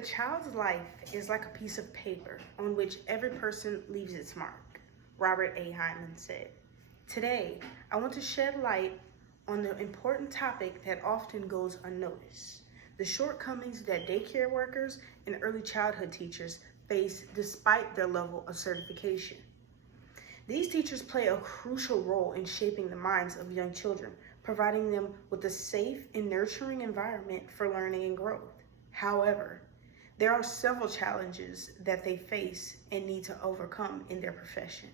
A child's life is like a piece of paper on which every person leaves its mark, Robert A. Hyman said. Today, I want to shed light on the important topic that often goes unnoticed, the shortcomings that daycare workers and early childhood teachers face despite their level of certification. These teachers play a crucial role in shaping the minds of young children, providing them with a safe and nurturing environment for learning and growth. However, there are several challenges that they face and need to overcome in their profession.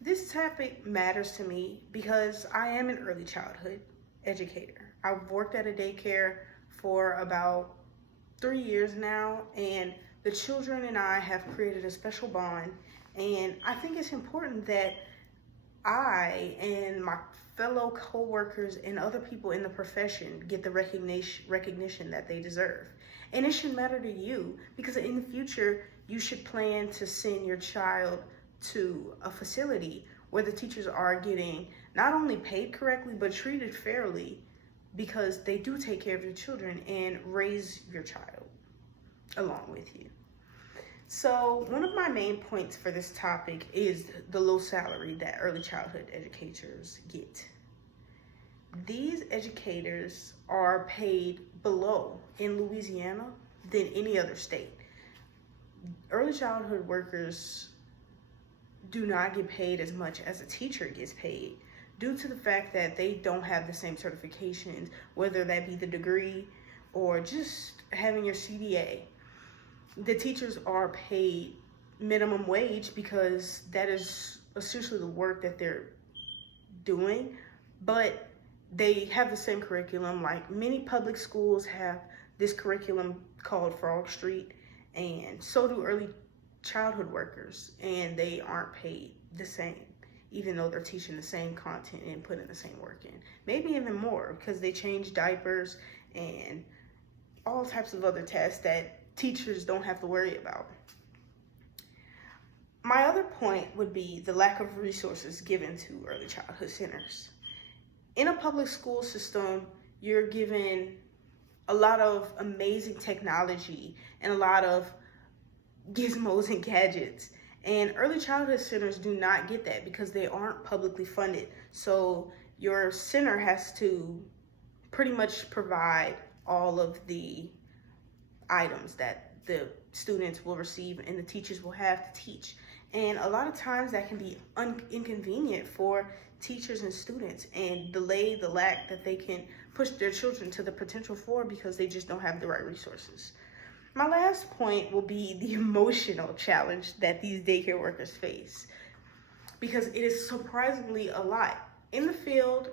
This topic matters to me because I am an early childhood educator. I've worked at a daycare for about 3 years now, and the children and I have created a special bond, and I think it's important that I and my fellow co-workers and other people in the profession get the recognition that they deserve. And it should matter to you because in the future, you should plan to send your child to a facility where the teachers are getting not only paid correctly, but treated fairly because they do take care of your children and raise your child along with you. So one of my main points for this topic is the low salary that early childhood educators get. These educators are paid below in Louisiana than any other state. Early childhood workers do not get paid as much as a teacher gets paid due to the fact that they don't have the same certifications, whether that be the degree or just having your CDA. The teachers are paid minimum wage because that is essentially the work that they're doing, but they have the same curriculum. Like many public schools have this curriculum called Frog Street, and so do early childhood workers, and they aren't paid the same, even though they're teaching the same content and putting the same work in. Maybe even more because they change diapers and all types of other tasks that teachers don't have to worry about. My other point would be the lack of resources given to early childhood centers. In a public school system, you're given a lot of amazing technology and a lot of gizmos and gadgets. And early childhood centers do not get that because they aren't publicly funded. So your center has to pretty much provide all of the items that the students will receive and the teachers will have to teach. And a lot of times that can be inconvenient for teachers and students and delay the lack that they can push their children to the potential for because they just don't have the right resources. My last point will be the emotional challenge that these daycare workers face because it is surprisingly a lot. In the field,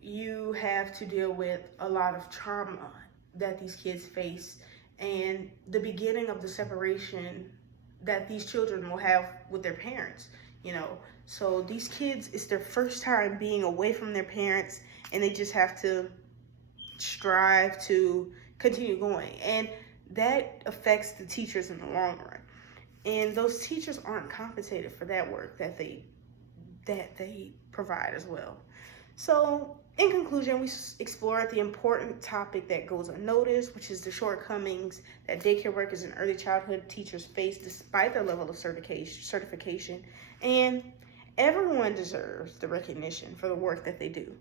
you have to deal with a lot of trauma that these kids face and the beginning of the separation that these children will have with their parents, So these kids, it's their first time being away from their parents and they just have to strive to continue going. And that affects the teachers in the long run. And those teachers aren't compensated for that work that they provide as well. So in conclusion, we explored the important topic that goes unnoticed, which is the shortcomings that daycare workers and early childhood teachers face despite their level of certification. And everyone deserves the recognition for the work that they do.